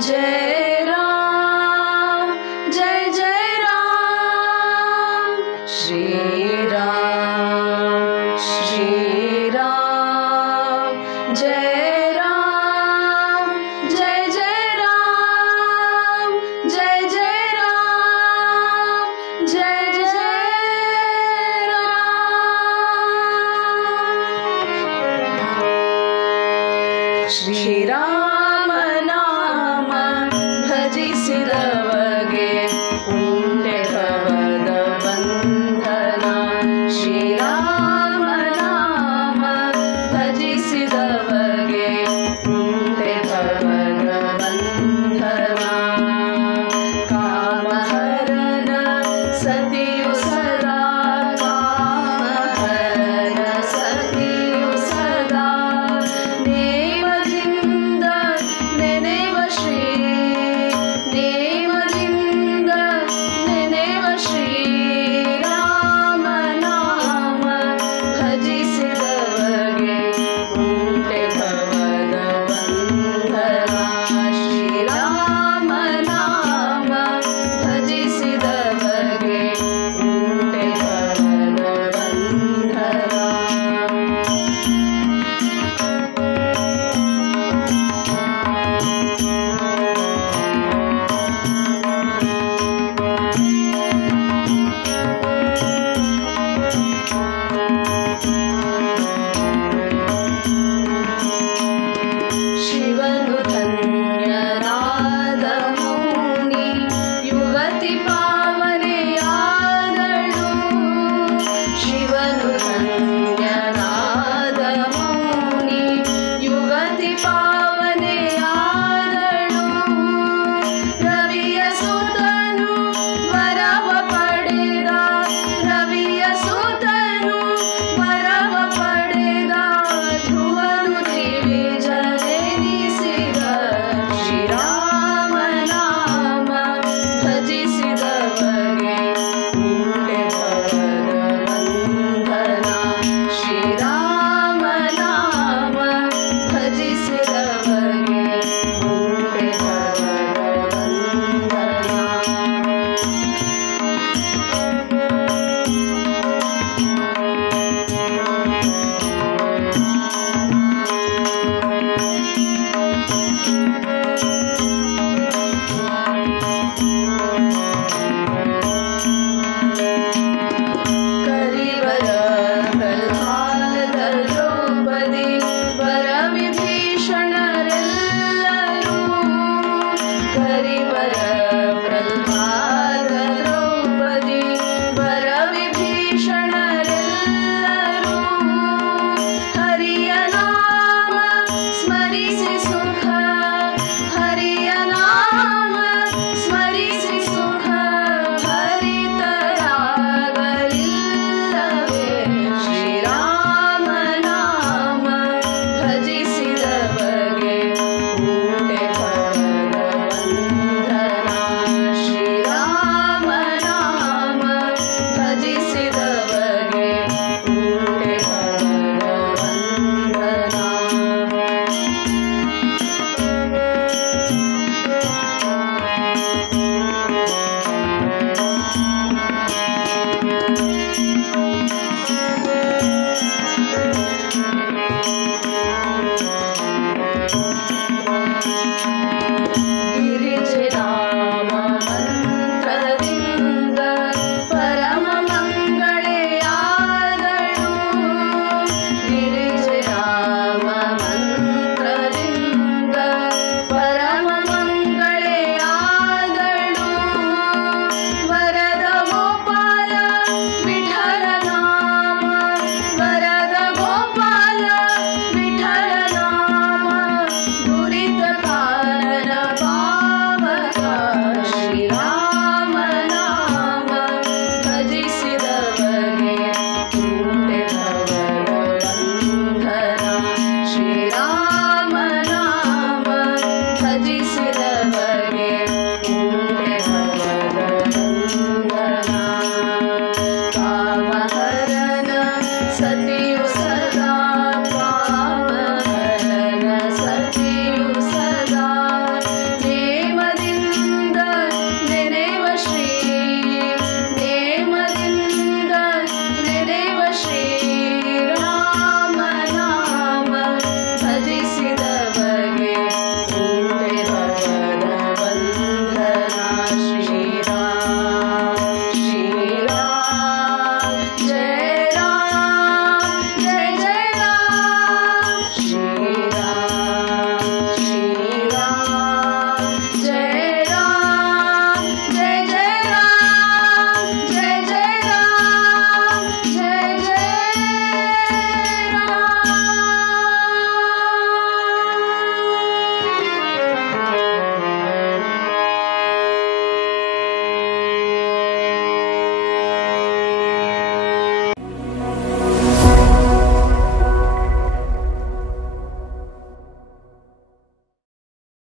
जय राम जय जय राम श्री राम जय राम जय जय राम जय जय राम जय जय राम श्री राम नाम भजिसिदवगे उंटे भवद बंधन श्री राम नाम भजिसिदवगे उंटे भवद बंधन कामहरण सतियु सदा कामहरण सतियु सदा ನೇಮದಿಂದ ನೆನೆವ ಶ್ರೀ ನೇಮದಿಂದ ನೆನೆವ ಶ್ರೀ ರಾಮ ನಾಮ ಭಜಿಸಿದವಗೆ ಉಂಟೆ ಭವದ ಬಂಧನ ಶ್ರೀ ರಾಮ ನಾಮ ಭಜಿಸಿದವಗೆ ಉಂಟೆ ಭವದ ಬಂಧನ ಶಿವನು ಧನ್ಯನಾದ ಮುನಿ ಯುವತಿ ಪಾವನೆಯಾದಳು ಶಿವನು ಧನ್ಯನಾದ ಮುನಿ ಯುವತಿ ಪಾವನೆಯಾದಳು ರವಿಯ ಸುತನು ವರವ ಪಡೆದ ರವಿಯ ಸುತನು ವರವ ಪಡೆದ ಧ್ರುವನು ದಿವಿಜನೆನಿಸಿದ ಶ್ರೀರಾಮ ನಾಮ ಭಜಿಸಿದವಗೆ ಉಂಟೆ ಭವದ ಬಂಧನ ಶ್ರೀರಾಮ ನಾಮ ಭಜಿಸಿದವಗೆ ಉಂಟೆ ಭವದ ಬಂಧನ ಕರಿವರ ಪ್ರಹ್ಲಾದ ದ್ರೌಪದಿ ವರ ವಿಭೀಷಣರೆಲ್ಲರೂ ಕರಿವರ ಪ್ರಹ್ಲಾದ ದ್ರೌಪದಿ ವರ ವಿಭೀಷಣರೆಲ್ಲರೂ ಹರಿಯ ನಾಮ ಸ್ಮರಿಸಿ ಸುಖ ಹರಿಯ ನಾಮ ಸ್ಮರಿಸಿ ಸುಖ ಹರಿತರಾಗಲಿಲ್ಲವೇ ಶ್ರೀರಾಮ ನಾಮ ಭಜಿಸಿದವಗೆ ಉಂಟೆ ಭವದ ಬಂಧನ ಶ್ರೀರಾಮ ನಾಮ ಭಜಿಸಿದವಗೆ ಉಂಟೆ ಭವದ ಬಂಧನ ಗಿರಿಜೆ ನಾಮ ಮಂತ್ರದಿಂದ ಪರಮ ಮಂಗಳೆಯಾದಳು ಗಿರಿಜೆ ನಾಮ ಮಂತ್ರದಿಂದ ಪರಮ ಮಂಗಳೆಯಾದಳು ವರದ ಗೋಪಾಲ ವಿಠಲ ನಾಮ ವರದ ಗೋಪಾಲ ವಿಠಲ ನಾಮ ದುರಿತ ಕಾರಣ ಪಾವಕ ಶ್ರೀರಾಮ ನಾಮ ಭಜಿಸಿದವಗೆ ಉಂಟೆ ಭವದ ಬಂಧನ ಶ್ರೀರಾಮ ನಾಮ ಭಜಿಸಿದವಗೆ